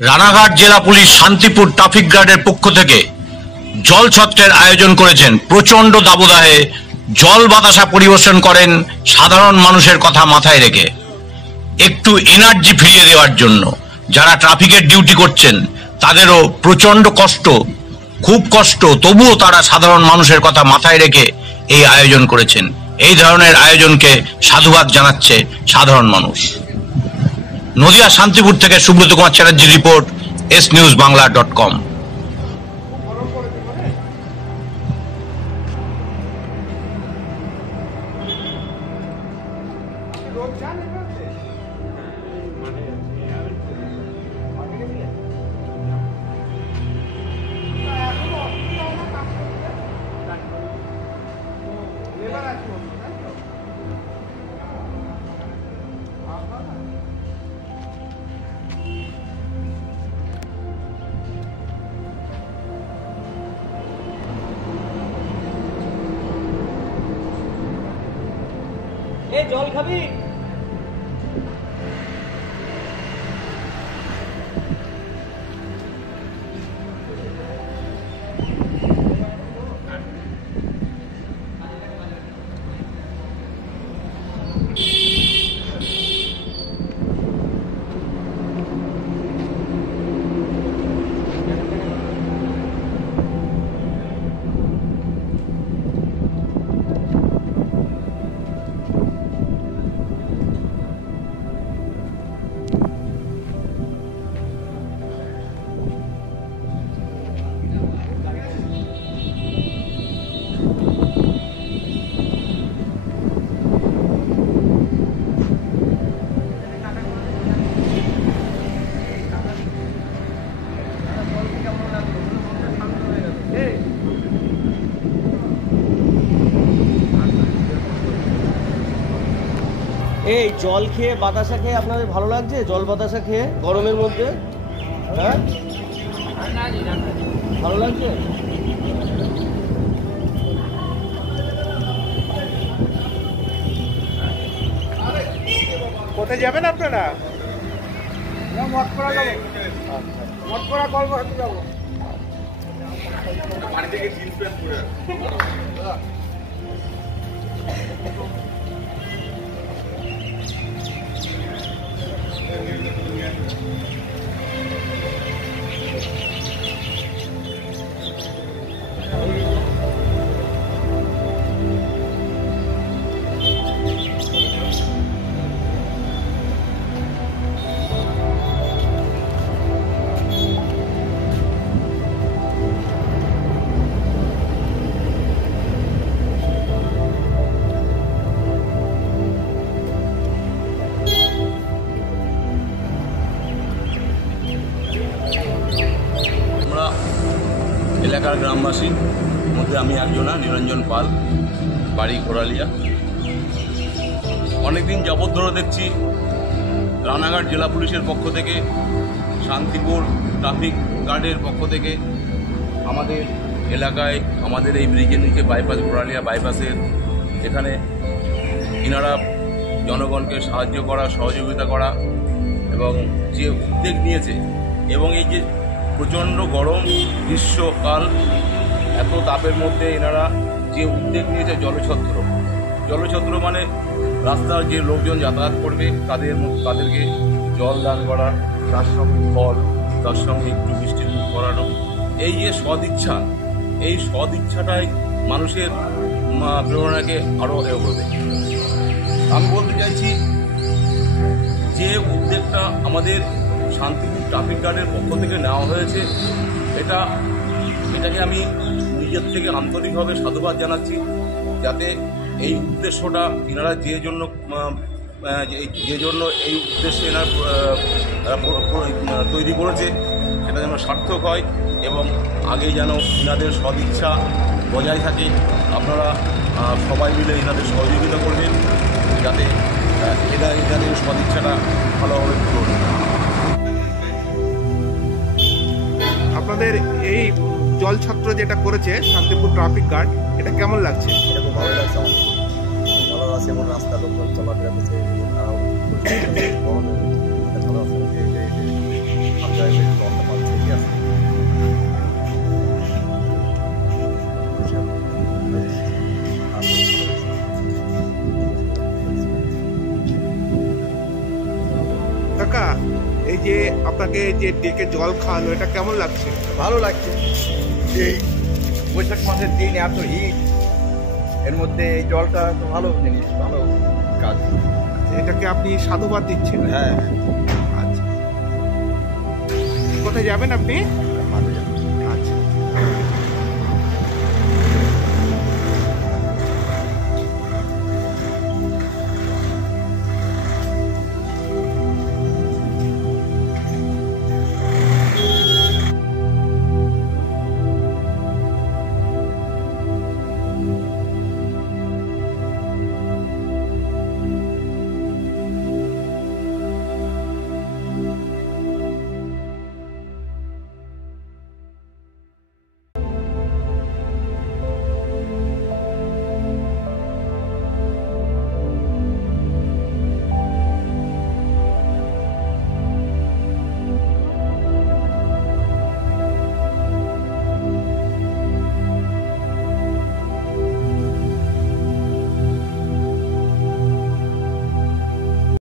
রানাঘাট জেলা police Shantipur traffic গার্ডের পক্ষ থেকে জল ছত্রের আয়োজন করেছেন। প্রচন্ড দাবদাহে জল বাতাসা পরিবেশন করেন সাধারণ মানুষের কথা মাথায় রেখে একটু এনার্জি ফিরিয়ে দেওয়ার জন্য। যারা ট্রাফিকের ডিউটি করছেন তাদেরও প্রচন্ড কষ্ট, খুব কষ্ট, তবুও তারা সাধারণ মানুষের কথা মাথায় রেখে এই আয়োজন করেছেন। এই ধরনের আয়োজনকে সাধুবাদ জানাচ্ছে সাধারণ মানুষ। নদিয়া শান্তিপুর থেকে সুব্রত কুমার চ্যাটার্জির রিপোর্ট, SNewsBangla.com। জল খাবি? এই জল খেয়ে বাতাসা খেয়ে আপনাদের ভালো লাগছে? জল বাতাসা খেয়ে গরমের মধ্যে, হ্যাঁ ভালো লাগছে? কোথায় যাবেন আপনারা? মঠকরা যাবো, মঠকরা গল্প হাতে যাবো। পানি থেকে জিন্স প্যান্ট পরে এলাকার গ্রামবাসীর মধ্যে আমি একজনা, নিরঞ্জন পাল, বাড়ি ঘোরালিয়া। অনেকদিন যাবৎ ধরে দেখছি রানাঘাট জেলা পুলিশের পক্ষ থেকে, শান্তিপুর ট্রাফিক গার্ডের পক্ষ থেকে আমাদের এলাকায়, আমাদের এই ব্রিজের নিচে বাইপাস, ঘোরালিয়া বাইপাসের এখানে ইনারা জনগণকে সাহায্য করা, সহযোগিতা করা এবং যে উদ্যোগ নিয়েছে, এবং এই যে প্রচণ্ড গরম গ্রীষ্মকাল, এত তাপের মধ্যে এনারা যে উদ্যোগ নিয়েছে জলছত্র মানে রাস্তার যে লোকজন যাতায়াত করবে তাদেরকে জল দান করা, তার সঙ্গে ফল, তার সঙ্গে একটু মিষ্টি মুখ করানো। এই যে সদিচ্ছা, এই সদিচ্ছাটাই মানুষের প্রেরণাকে আরও এগোবে। আমি বলতে চাইছি যে উদ্যোগটা আমাদের শান্তিপুর ট্রাফিক গার্ডের পক্ষ থেকে নেওয়া হয়েছে, এটাকে আমি নিজের থেকে আন্তরিকভাবে সাধুবাদ জানাচ্ছি। যাতে এই উদ্দেশ্যটা এনারা যে জন্য এই উদ্দেশ্যে এনারা তৈরি করেছে সেটা যেন সার্থক হয় এবং আগে যেন এনাদের সদিচ্ছা বজায় থাকে। আপনারা সবাই মিলে এনাদের সহযোগিতা করবেন যাতে এনাদের সদিচ্ছাটা ভালোভাবে পূরণ হয়। আপনাদের এই জল ছত্র যেটা করেছে শান্তিপুর ট্রাফিক গার্ড, এটা কেমন লাগছে? এটা খুব ভালো লাগছে আমার, ভালো আছে। এবং রাস্তা লোকজন চলাফেরা করছে, ভালো আছে। আপনাকে যে ডেকে জল খাওয়ালো, এটা কেমন লাগছে? ভালো লাগছে। এই বৈশাখ মাসের দিন এত হিট, এর মধ্যে এই জলটা তো ভালো জিনিস, ভালো কাজ। এটাকে আপনি সাধুবাদ দিচ্ছেন? হ্যাঁ। আচ্ছা, কোথায় যাবেন আপনি?